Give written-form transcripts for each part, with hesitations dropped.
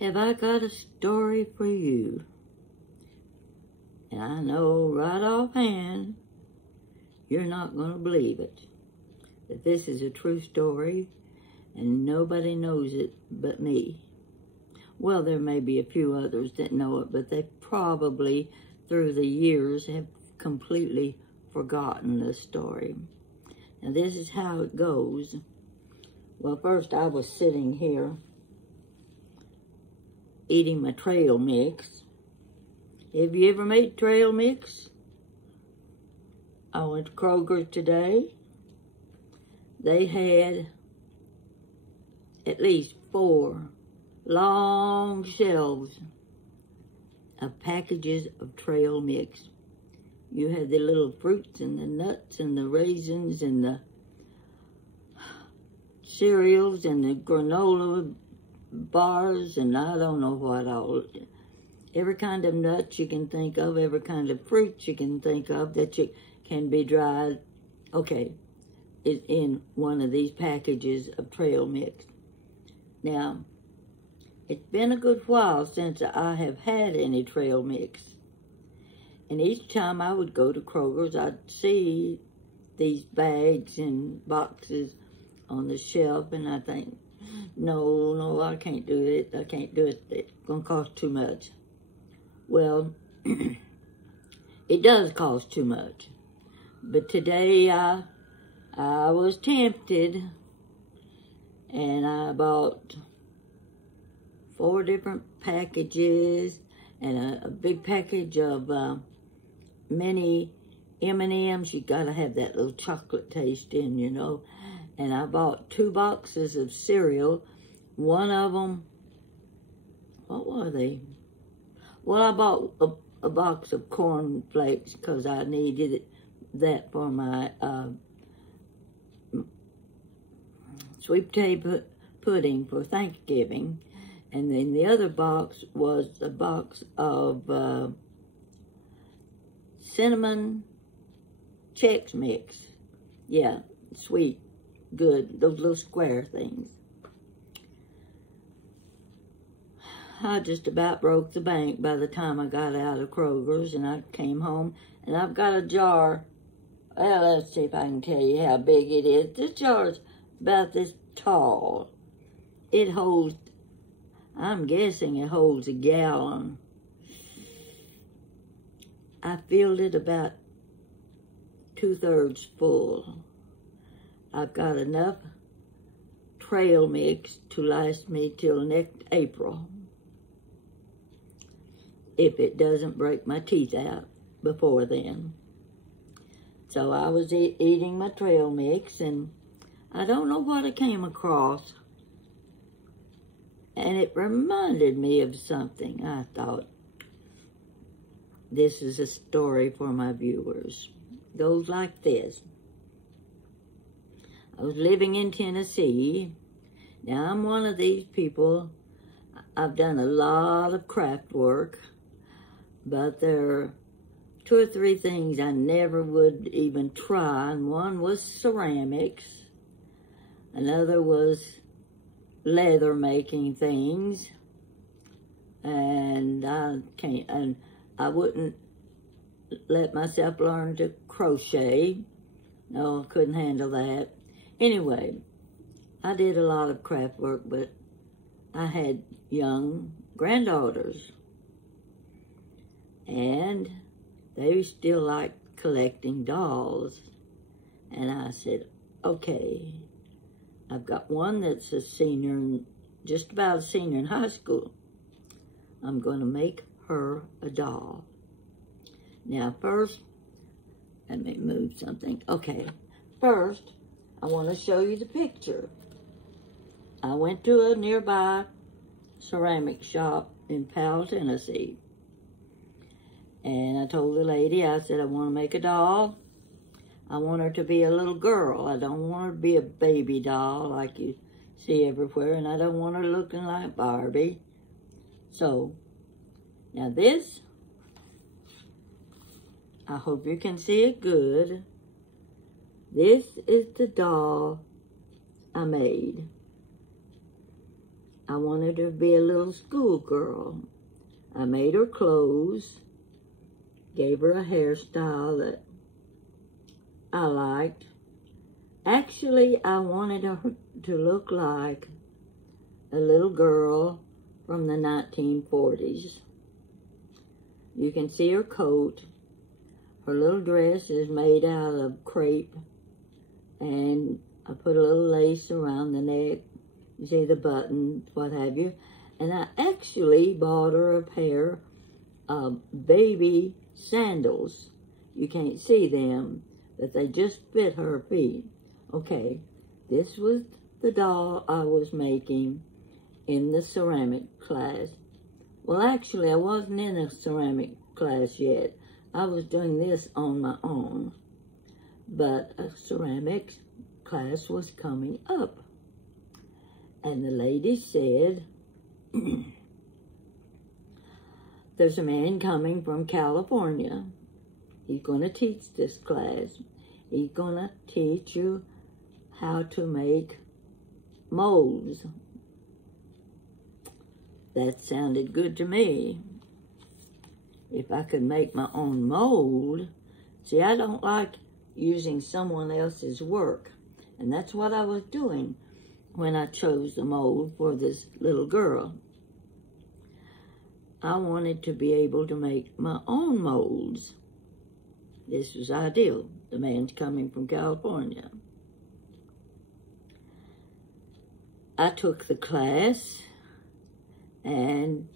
Have I got a story for you? And I know right offhand, you're not going to believe it. That this is a true story, and nobody knows it but me. Well, there may be a few others that know it, but they probably, through the years, have completely forgotten the story. Now, this is how it goes. Well, first I was sitting here eating my trail mix. Have you ever made trail mix? I went to Kroger today. They had at least 4 long shelves of packages of trail mix. You had the little fruits and the nuts and the raisins and the cereals and the granola bars and I don't know what all. Every kind of nuts you can think of, every kind of fruits you can think of that you can be dried. Okay, is in one of these packages of trail mix. Now, it's been a good while since I have had any trail mix. And each time I would go to Kroger's, I'd see these bags and boxes on the shelf, and I think, no, I can't do it. I can't do it. It's going to cost too much. Well, it does cost too much. But today I was tempted, and I bought 4 different packages and a big package of mini M&Ms. You got to have that little chocolate taste in, you know. And I bought 2 boxes of cereal. One of them, what were they? Well, I bought a box of corn flakes because I needed that for my sweet potato pudding for Thanksgiving. And then the other box was a box of cinnamon Chex Mix. Yeah, sweet. Good, those little square things. I just about broke the bank by the time I got out of Kroger's, and I came home, and I've got a jar. Well, let's see if I can tell you how big it is. This jar is about this tall. It holds, I'm guessing it holds a gallon. I filled it about 2/3 full. I've got enough trail mix to last me till next April, if it doesn't break my teeth out before then. So I was eating my trail mix, and I don't know what I came across, and it reminded me of something. I thought, this is a story for my viewers. It goes like this. I was living in Tennessee. Now, I'm one of these people. I've done a lot of craft work, but there are 2 or 3 things I never would even try. And one was ceramics. Another was leather making things. And I wouldn't let myself learn to crochet. No, I couldn't handle that. Anyway, I did a lot of craft work, but I had young granddaughters, and they still liked collecting dolls. And I said, okay, I've got one that's a senior, just about a senior in high school. I'm going to make her a doll. Now, first, let me move something. Okay, first, I want to show you the picture. I went to a nearby ceramic shop in Powell, Tennessee. And I told the lady, I said, I want to make a doll. I want her to be a little girl. I don't want her to be a baby doll like you see everywhere. And I don't want her looking like Barbie. So, now this, I hope you can see it good. This is the doll I made. I wanted her to be a little schoolgirl. I made her clothes, gave her a hairstyle that I liked. Actually, I wanted her to look like a little girl from the 1940s. You can see her coat. Her little dress is made out of crepe, and I put a little lace around the neck. You see the buttons, what have you. And I actually bought her a pair of baby sandals. You can't see them, but they just fit her feet. Okay, this was the doll I was making in the ceramic class. Well, actually, I wasn't in a ceramic class yet. I was doing this on my own. But a ceramics class was coming up. And the lady said, there's a man coming from California. He's going to teach this class. He's going to teach you how to make molds. That sounded good to me. If I could make my own mold. See, I don't like using someone else's work. And that's what I was doing when I chose the mold for this little girl. I wanted to be able to make my own molds. This was ideal. The man's coming from California. I took the class, and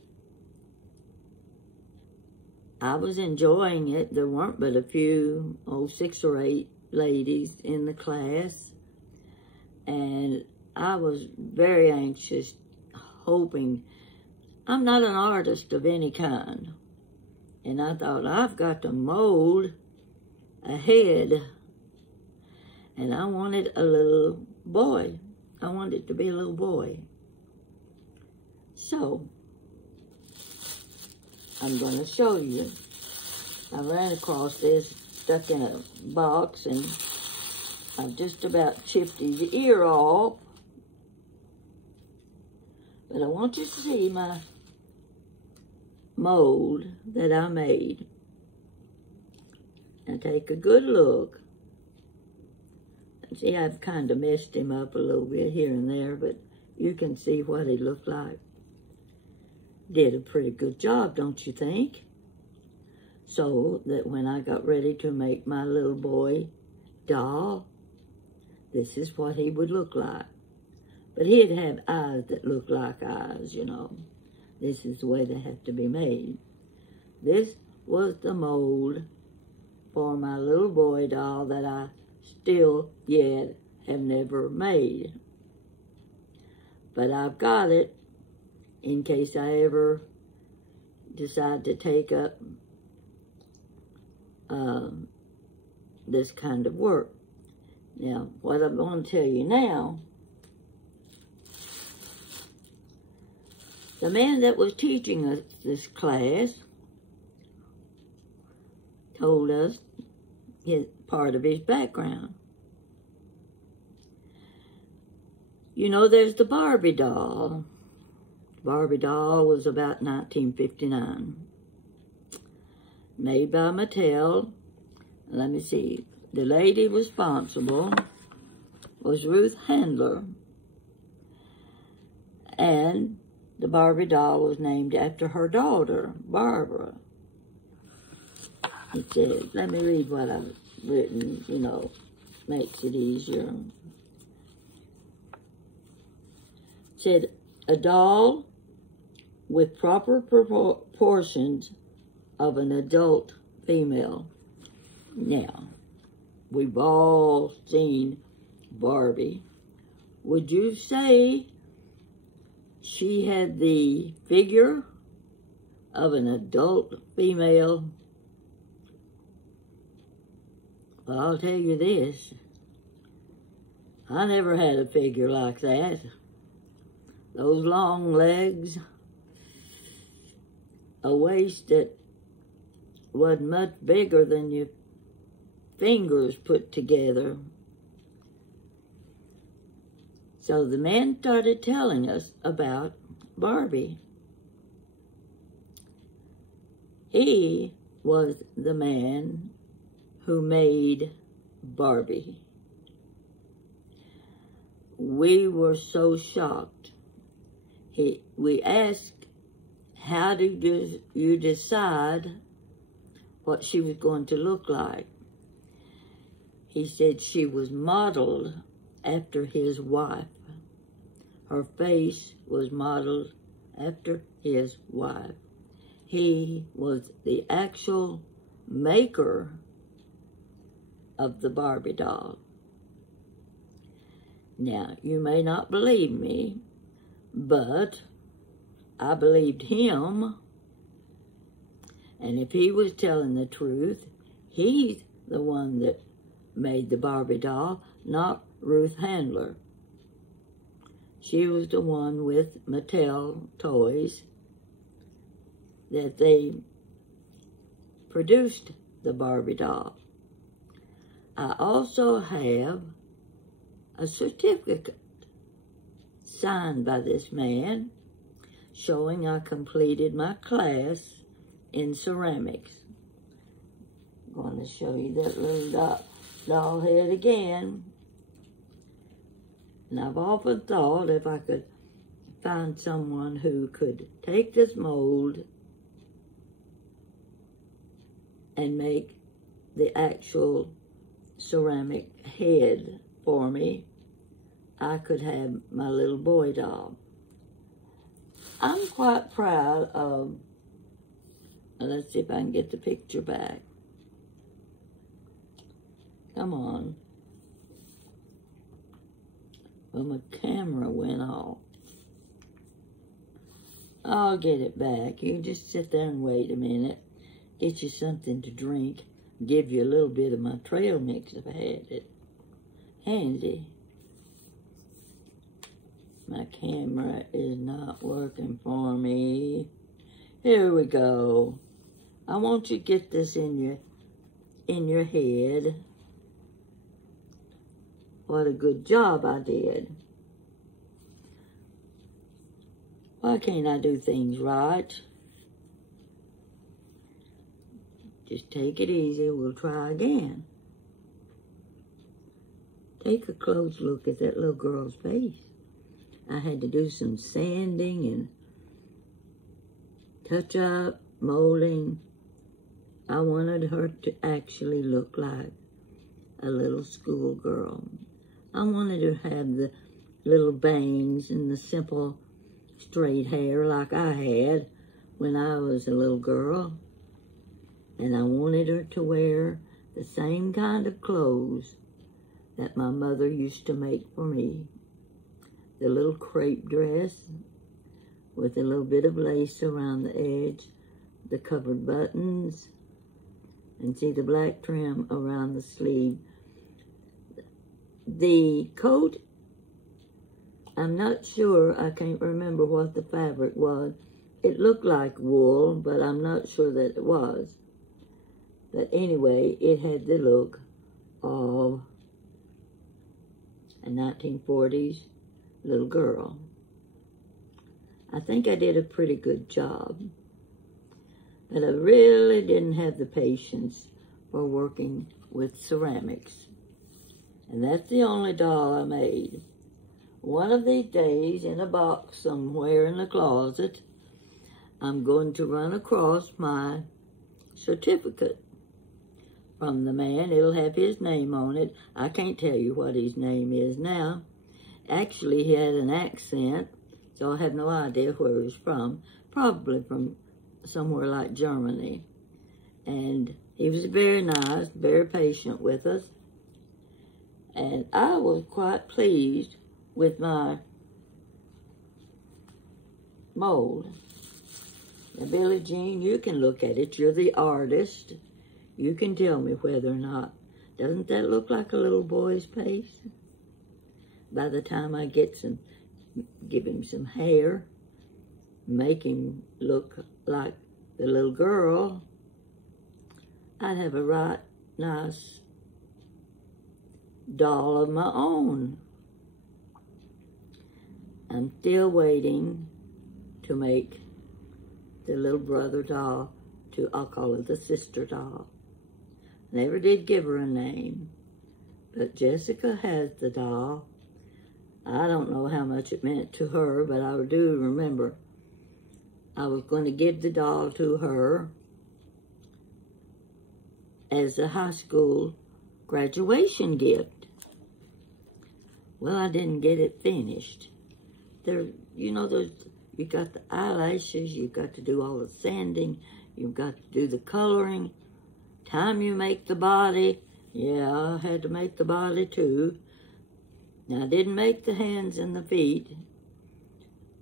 I was enjoying it. There weren't but a few, 6 or 8 ladies in the class. And I was very anxious, hoping. I'm not an artist of any kind. And I thought, I've got to mold a head. And I wanted a little boy. I wanted it to be a little boy. So, I'm going to show you. I ran across this, stuck in a box, and I've just about chipped his ear off. But I want you to see my mold that I made. Now take a good look. See, I've kind of messed him up a little bit here and there, but you can see what he looked like. Did a pretty good job, don't you think? So that when I got ready to make my little boy doll, this is what he would look like. But he'd have eyes that look like eyes, you know. This is the way they have to be made. This was the mold for my little boy doll that I still yet have never made. But I've got it in case I ever decide to take up this kind of work. Now, what I'm going to tell you now, the man that was teaching us this class told us part of his background. You know, there's the Barbie doll. Barbie doll was about 1959. Made by Mattel. Let me see. The lady responsible was Ruth Handler. And the Barbie doll was named after her daughter, Barbara. It says, let me read what I've written, you know, makes it easier. It said, a doll with proper proportions of an adult female. Now, we've all seen Barbie. Would you say she had the figure of an adult female? Well, I'll tell you this. I never had a figure like that. Those long legs, a waist that wasn't much bigger than your fingers put together. So the man started telling us about Barbie. He was the man who made Barbie. We were so shocked. We asked, how did you decide what she was going to look like? He said she was modeled after his wife. Her face was modeled after his wife. He was the actual maker of the Barbie doll. Now, you may not believe me, but I believed him. And if he was telling the truth, he's the one that made the Barbie doll, not Ruth Handler. She was the one with Mattel Toys that they produced the Barbie doll. I also have a certificate signed by this man showing I completed my class in ceramics. I'm going to show you that little doll head again. And I've often thought if I could find someone who could take this mold and make the actual ceramic head for me, I could have my little boy doll. I'm quite proud of, let's see if I can get the picture back. Come on. Well, my camera went off. I'll get it back. You just sit there and wait a minute. Get you something to drink. Give you a little bit of my trail mix if I had it handy. My camera is not working for me. Here we go. I want you to get this in your head. What a good job I did. Why can't I do things right? Just take it easy. We'll try again. Take a close look at that little girl's face. I had to do some sanding and touch up, molding. I wanted her to actually look like a little schoolgirl. I wanted her to have the little bangs and the simple straight hair like I had when I was a little girl. And I wanted her to wear the same kind of clothes that my mother used to make for me. The little crepe dress with a little bit of lace around the edge, the covered buttons, and see the black trim around the sleeve. The coat, I'm not sure, I can't remember what the fabric was. It looked like wool, but I'm not sure that it was. But anyway, it had the look of a 1940s little girl. I think I did a pretty good job, but I really didn't have the patience for working with ceramics. And that's the only doll I made. One of these days, in a box somewhere in the closet, I'm going to run across my certificate from the man. It'll have his name on it. I can't tell you what his name is now. Actually, he had an accent, so I have no idea where he was from. Probably from somewhere like Germany. And he was very nice, very patient with us. And I was quite pleased with my mold. Now, Billie Jean, you can look at it. You're the artist. You can tell me whether or not. Doesn't that look like a little boy's face? By the time I give him some hair, make him look like the little girl, I'd have a right nice doll of my own. I'm still waiting to make the little brother doll I'll call it the sister doll. Never did give her a name, but Jessica has the doll. I don't know how much it meant to her, but I do remember I was going to give the doll to her as a high school graduation gift. Well, I didn't get it finished. You got the eyelashes, you've got to do all the sanding, you've got to do the coloring. Time you make the body, yeah, I had to make the body too. Now, I didn't make the hands and the feet.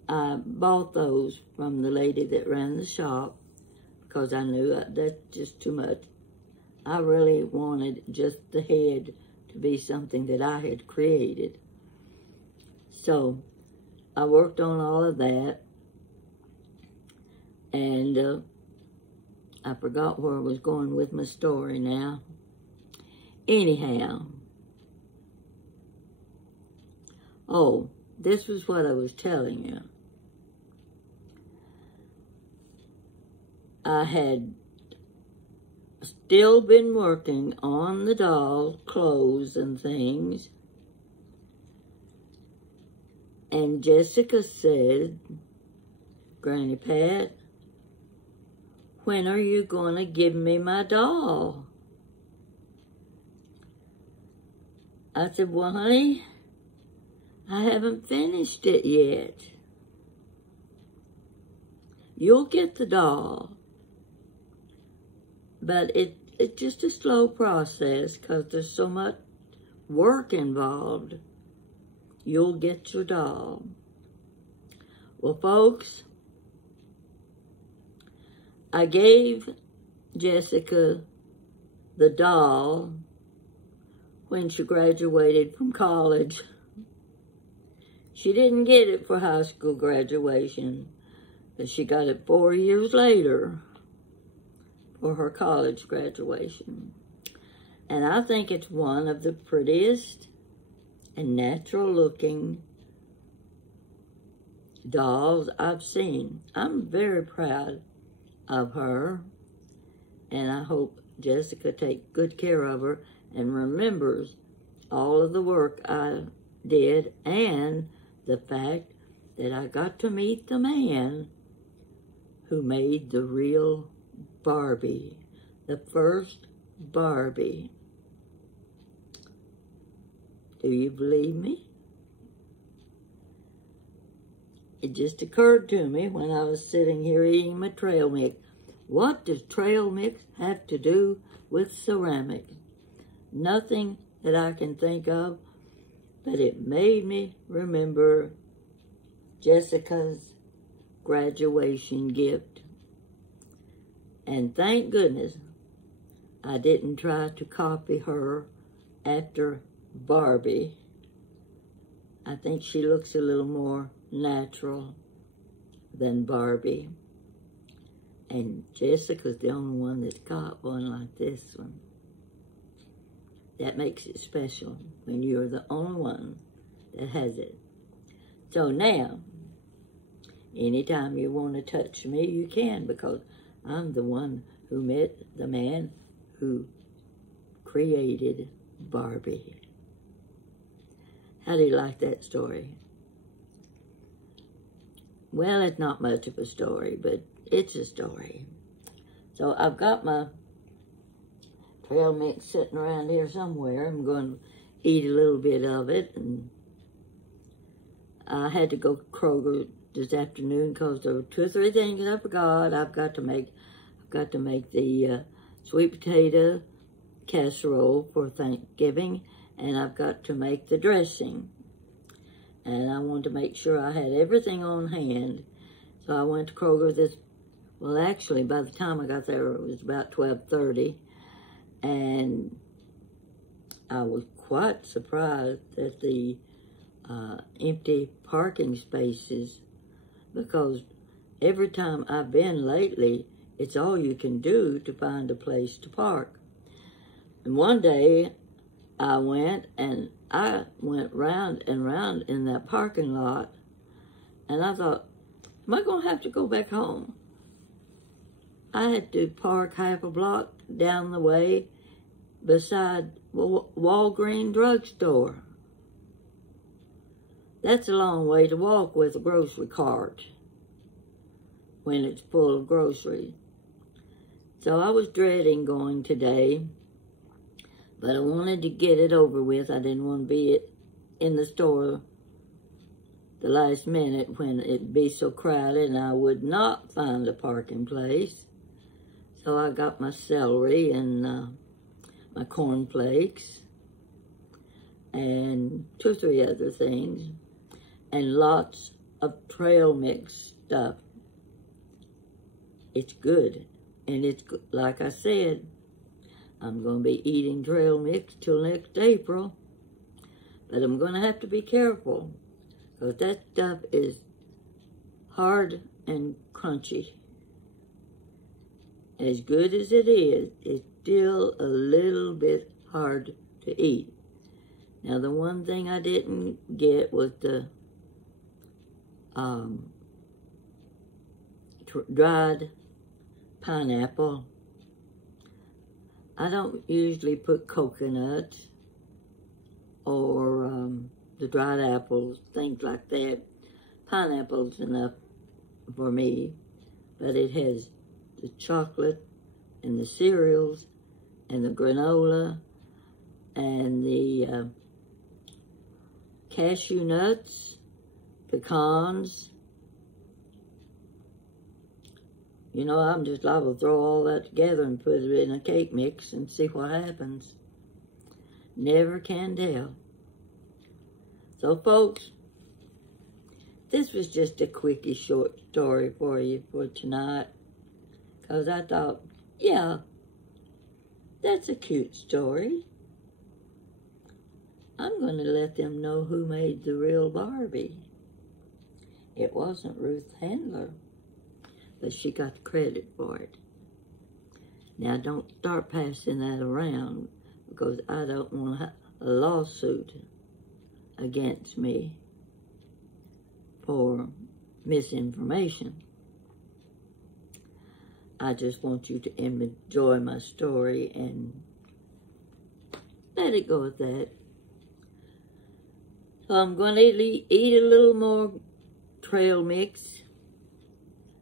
I bought those from the lady that ran the shop because I knew that's just too much. I really wanted just the head to be something that I had created. So I worked on all of that, and I forgot where I was going with my story now. Anyhow, oh, this was what I was telling you. I had still been working on the doll clothes and things, and Jessica said, "Granny Pat, when are you going to give me my doll?" I said, "Well, honey, I haven't finished it yet. You'll get the doll, but it's just a slow process because there's so much work involved. You'll get your doll." Well, folks, I gave Jessica the doll when she graduated from college. She didn't get it for high school graduation, but she got it 4 years later for her college graduation. And I think it's one of the prettiest and natural looking dolls I've seen. I'm very proud of her, and I hope Jessica takes good care of her and remembers all of the work I did and the fact that I got to meet the man who made the real Barbie, the first Barbie. Do you believe me? It just occurred to me when I was sitting here eating my trail mix. What does trail mix have to do with ceramics? Nothing that I can think of, but it made me remember Jessica's graduation gift. And thank goodness I didn't try to copy her after Barbie. I think she looks a little more natural than Barbie. And Jessica's the only one that's got one like this one. That makes it special when you're the only one that has it. So now, anytime you want to touch me, you can, because I'm the one who met the man who created Barbie. How do you like that story? Well, it's not much of a story, but it's a story. So I've got my trail mix sitting around here somewhere. I'm going to eat a little bit of it. And I had to go to Kroger this afternoon because there were 2 or 3 things I forgot. I've got to make the sweet potato casserole for Thanksgiving, and I've got to make the dressing. And I wanted to make sure I had everything on hand. So I went to Kroger well, actually, by the time I got there, it was about 12:30. And I was quite surprised at the empty parking spaces, because every time I've been lately, it's all you can do to find a place to park. And one day I went round and round in that parking lot, and I thought, am I going to have to go back home? I had to park half a block down the way beside Walgreens drugstore. That's a long way to walk with a grocery cart when it's full of groceries. So I was dreading going today, but I wanted to get it over with. I didn't want to be in the store the last minute when it'd be so crowded and I would not find a parking place. So I got my celery and my cornflakes and 2 or 3 other things and lots of trail mix stuff. It's good. And it's, like I said, I'm going to be eating trail mix till next April. But I'm going to have to be careful, because that stuff is hard and crunchy. As good as it is, it's still a little bit hard to eat. Now, the one thing I didn't get was the dried pineapple. I don't usually put coconuts or the dried apples, things like that. Pineapple's enough for me, but it has the chocolate and the cereals and the granola and the cashew nuts, pecans. You know, I'm just liable to throw all that together and put it in a cake mix and see what happens. Never can tell. So, folks, this was just a quickie short story for you for tonight. Because I thought, yeah, that's a cute story. I'm going to let them know who made the real Barbie. It wasn't Ruth Handler, but she got credit for it. Now, don't start passing that around, because I don't want a lawsuit against me for misinformation. I just want you to enjoy my story and let it go at that. So I'm going to eat a little more trail mix.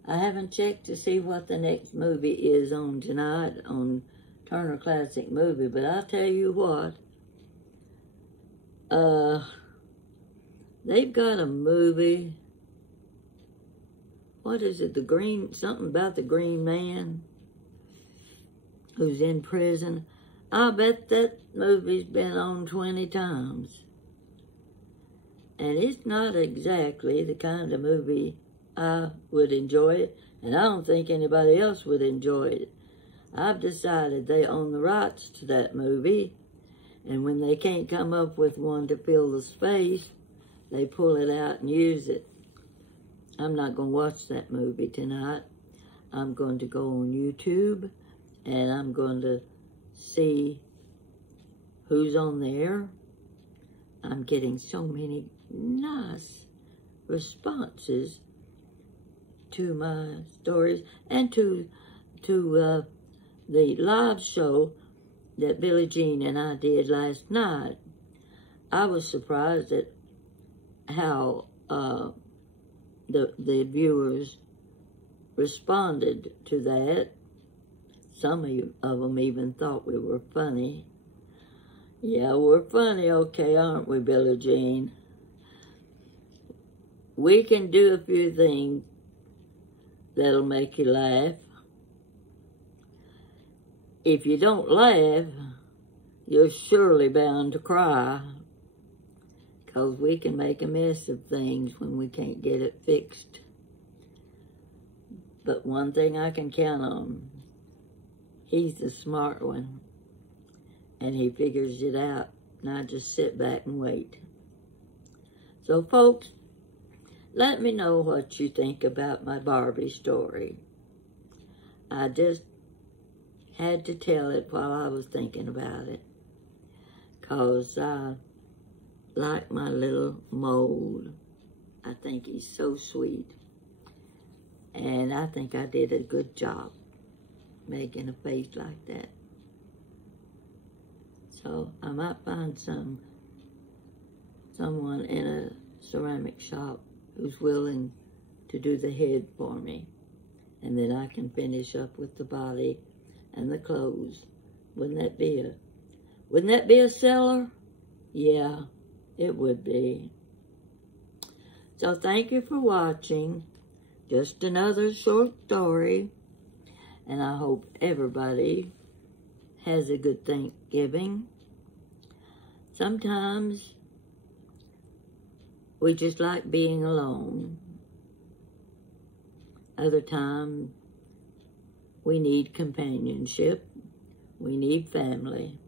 I haven't checked to see what the next movie is on tonight on Turner Classic Movie, but I'll tell you what. They've got a movie. What is it? Something about the Green Man who's in prison. I bet that movie's been on 20 times. And it's not exactly the kind of movie I would enjoy it, and I don't think anybody else would enjoy it. I've decided they own the rights to that movie, and when they can't come up with one to fill the space, they pull it out and use it. I'm not going to watch that movie tonight. I'm going to go on YouTube, and I'm going to see who's on there. I'm getting so many nice responses to my stories and to the live show that Billie Jean and I did last night. I was surprised at how the viewers responded to that. Some of them even thought we were funny. Yeah, we're funny, okay, aren't we, Billie Jean? We can do a few things that'll make you laugh. If you don't laugh, you're surely bound to cry, because we can make a mess of things when we can't get it fixed. But one thing I can count on, he's the smart one, and he figures it out, and I just sit back and wait. So, folks, let me know what you think about my Barbie story. I just had to tell it while I was thinking about it, because I like my little mold. I think he's so sweet. And I think I did a good job making a face like that. So I might find someone in a ceramic shop who's willing to do the head for me. And then I can finish up with the body and the clothes. Wouldn't that be a seller? Yeah, it would be. So thank you for watching. Just another short story. And I hope everybody has a good Thanksgiving. Sometimes we just like being alone. Other times we need companionship. We need family.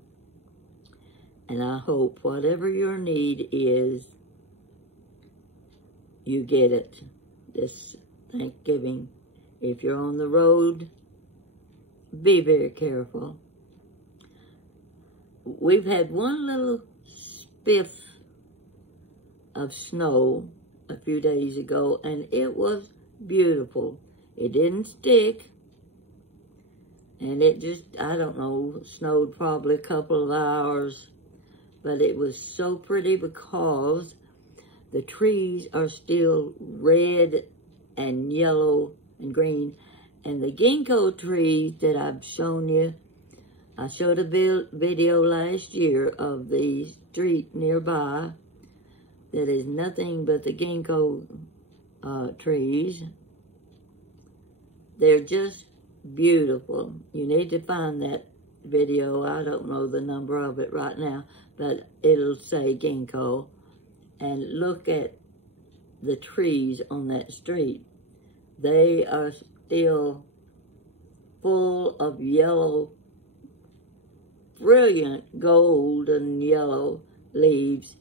And I hope whatever your need is, you get it this Thanksgiving. If you're on the road, be very careful. We've had one little spiff of snow a few days ago, and it was beautiful. It didn't stick, and it just, I don't know, snowed probably a couple of hours, but it was so pretty because the trees are still red and yellow and green, and the ginkgo trees that I've shown you, I showed a video last year of the street nearby that is nothing but the ginkgo trees. They're just beautiful. You need to find that video. I don't know the number of it right now, but it'll say ginkgo. And look at the trees on that street. They are still full of yellow, brilliant golden yellow leaves.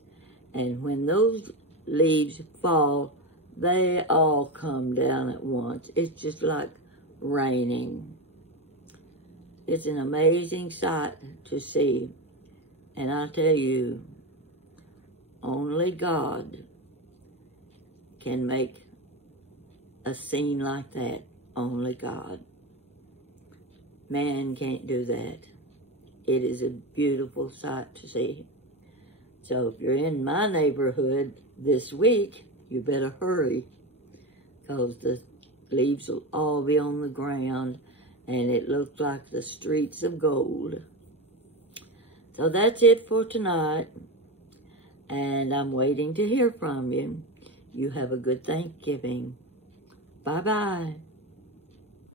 And when those leaves fall, they all come down at once. It's just like raining. It's an amazing sight to see. And I tell you, only God can make a scene like that. Only God. Man can't do that. It is a beautiful sight to see. So if you're in my neighborhood this week, you better hurry, because the leaves will all be on the ground, and it looks like the streets of gold. So that's it for tonight, and I'm waiting to hear from you. You have a good Thanksgiving. Bye-bye.